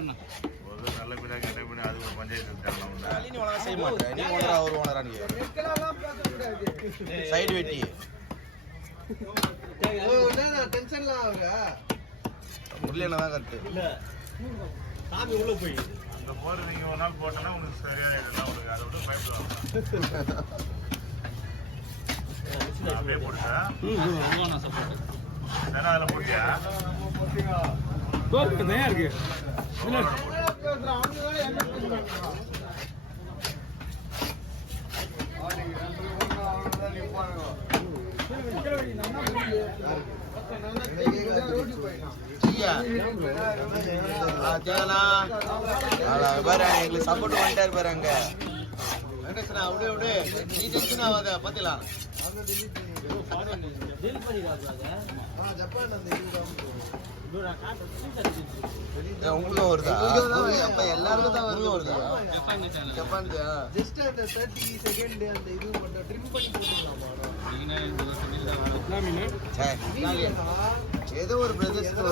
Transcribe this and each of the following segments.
நல்ல மீனா கெட்ட மீனா அது ஒரு பஞ்சாயத்து நீ உனக்கு செய்ய மாட்டேன். நீ ஓனரா அவர் ஓனரான்னு சைடு வெட்டி டென்ஷன்லாம் ஆகுங்க. முரளியண்ணா தான் கரெக்டு. சாமி உள்ள போய் இந்த போர் நீங்க ஒரு நாள் போட்டோன்னா உங்களுக்கு சரியான இடம்லாம் உங்களுக்கு அதை விட்டு பயப்படுவாங்க. அப்படியே போட்டா ஏன்னா அதில் போட்டியா இருக்கு. எங்களுக்கு சப்போர்ட் பண்ணிட்டாரு பாரு அங்க அப்படியே அப்படியே நீ டென்ஷன் ஆகாத பாத்தீங்களா உங்களுக்கு வருதா அப்ப எல்லாருக்கும் தான் வருதா ஜப்பான் ஜஸ்ட் அந்த 30 செகண்ட் அந்த இது மட்டும் ட்ரிம் பண்ணி போட்டுடலாம். ஏதோ ஒரு பிரதேசத்துல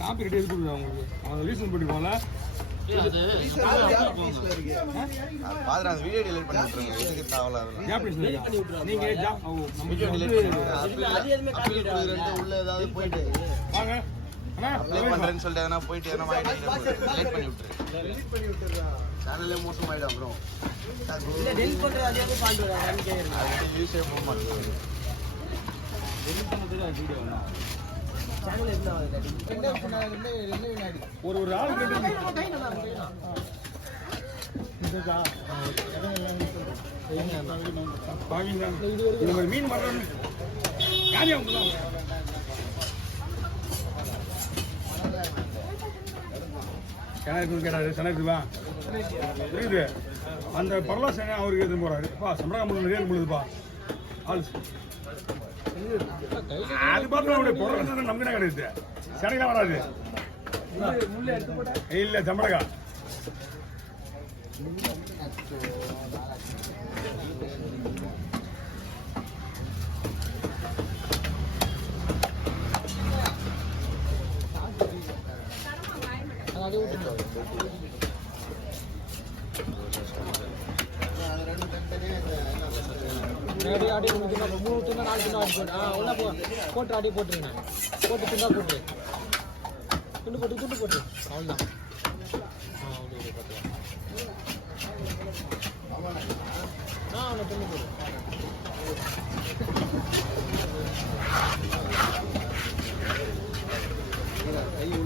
காப்பி ரெடி கொடுங்க அவங்களுக்கு. அவங்க லீசன் பண்ணி போல பாதுரா அந்த வீடியோ டெலீட் பண்ணி விட்டுருங்க. எதுக்கு தேவல நீங்க உள்ள ஏதாவது போயிட்டு வாங்க அப்ளை பண்றேன்னு சொல்லிட்டு எதனா போயிட்டு எதனா டெலீட் பண்ணி விட்டுரு. சேனலே மோசமாயிடும் அப்புறம் டெலிட் பண்றது அதே பால் வரான்னு கேக்குறேன். அது வியூஸே போக மாட்டேங்குது. டெலிட் பண்றது வீடியோ சேனல் என்ன ஆகுது? ரெண்டு வினாடி ஒரு ஆள் மீன் மாட்டோம் யாரையா கிணறு கேட்டாரு செனக்குவா புரியுது. அந்த பரலா சேனை அவருக்கு எதுவும் போறாருப்பா சம்பளம் நிறைய முழுதுப்பா ஆள் அது பார்த்து பொருள் நமக்கு கிடையாது. செனக்கெல்லாம் வராது இல்ல சம்பளக்கா அடி மூணு துண்டா 4 துண்டா அடி போட்டு உள்ள போட்டு அடி போட்டுருங்க. போட்டு துண்டா போட்டு துண்டு போட்டு அவ்வளோதான். அவனை துண்டு போடு. ஐயோ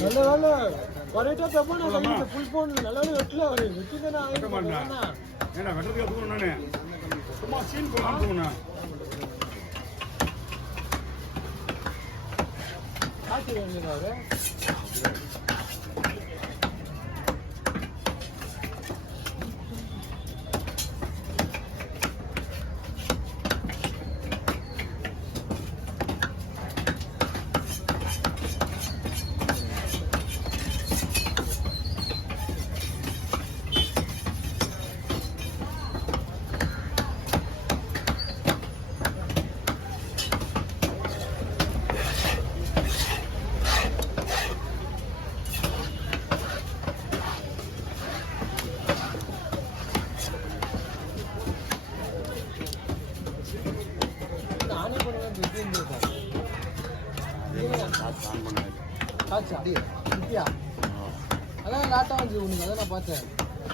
நல்ல வேலை கரெக்டாக தப்பான ஃபுல் ஃபோன் நல்ல வேலை வெட்டல அவரு வெட்டி தானே ஏன்னா வெட்டதுக்கு அப்புறம் நானே சும்மா சீன் போனா காட்சி வேண்டியது அதான் லாட்டாக வந்து உனக்கு அதான் நான் பார்த்தேன்.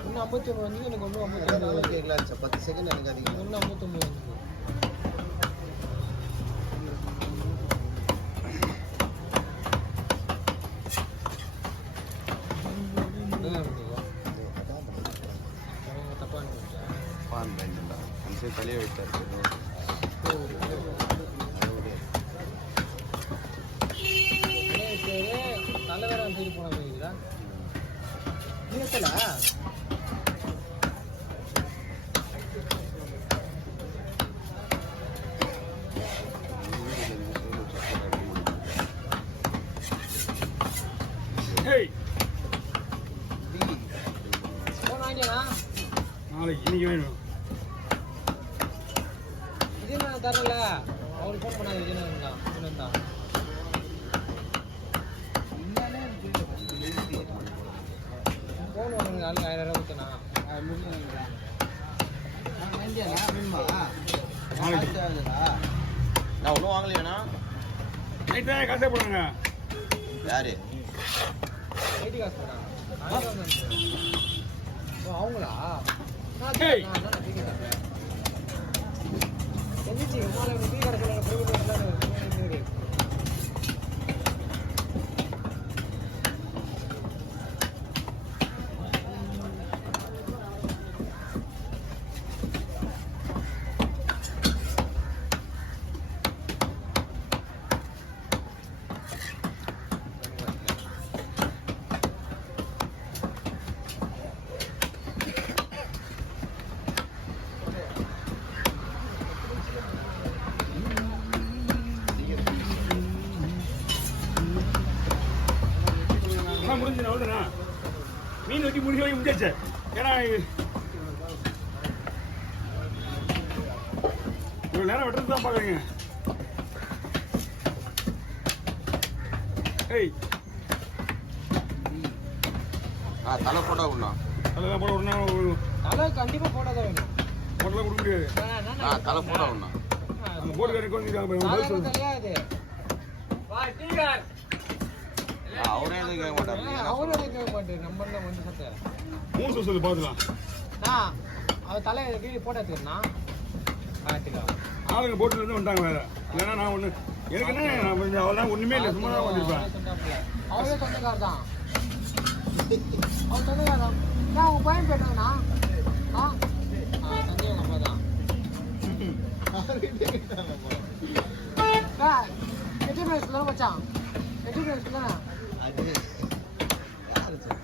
இன்னும் 51 வந்து எனக்கு ஒன்றும் 59 கேட்கலாம். 10 செகண்ட் எனக்கு அதிகம். இன்னும் 59 வந்து தலையை வைத்தார். தலைவராக சரி போனீங்களா நீங்கல நாளைக்கு இன்னைக்கு வேணும். தரல அவருக்கு ஃபோன் பண்ணாது விஜயநகர் ஃபோன் வாங்க நாளைக்கு 1000 ரூபா கொடுத்தனா நான் ஒன்றும் வாங்கலையாண்ணா நைட்டே காசே போடுங்க யாரு ஐடி காசு போட்டாங்க அவங்களா ஏய். தெரிஞ்சிச்சு உமால டீ கடை சொல்லுங்க முடிஞ்சு அவ்வளோதானா மீன் வெட்டி முடிஞ்ச வரைக்கும் முடிஞ்சாச்சு ஏன்னா இவ்வளோ நேரம் வெட்டுறது தான் பார்க்குறீங்க ஏய் தலை போட்டா ஒண்ணா அதெல்லாம் போட விடணும் தலை கண்டிப்பா போடாதான் வேணும் போட்டெல்லாம் கொடுக்க முடியாது தலை போட்டா ஒண்ணா அந்த போட்டுக்காரருக்கு வந்து தெரியாது அவரே எதுவும் கேட்க மாட்டாரு அவரும் கேட்க மாட்டேன் நம்பர் தான் வந்து சத்த மூணு சொல்லி பார்த்துக்கலாம் நான் அவர் தலை கீழே போட்டோ எடுத்துக்கிறேன் எடுத்துக்கலாம் ஆளுங்க போட்டுலேருந்து வந்துட்டாங்க வேற இல்லைன்னா நான் ஒன்று எனக்கு என்ன நான் கொஞ்சம் அவெல்லாம் ஒன்றுமே இல்லை சும்மா தான் வந்திருப்பேன் அவரே சொந்தக்கார் தான் அவர் சொந்தக்கார் தான் நான் உங்கள் பையன் போயிட்டாங்கண்ணா சந்தேகம் நம்ம தான் எட்டு வயசுல மச்சான் 8 வயசுல தானே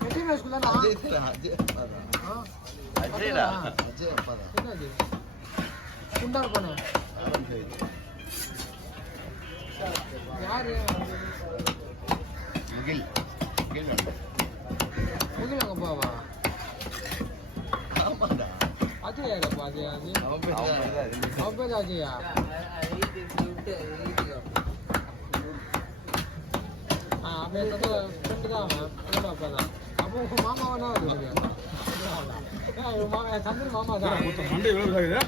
8 வயசுல தானே அஜய்டா என்னது குண்டா இருப்பானே யாரு முகில் முகில் அங்க போவா அஜய் யாரப்பா அஜய் அவன் பேர் அஜயா அப்படியே ஃப்ரெண்டு தான் அவன் ஃப்ரெண்டு அப்பா தான் அப்போ உங்கள் மாமாவை தான் வருது மாமா சந்திர மாமா தான் மண்டை எவ்வளோ ஆகுது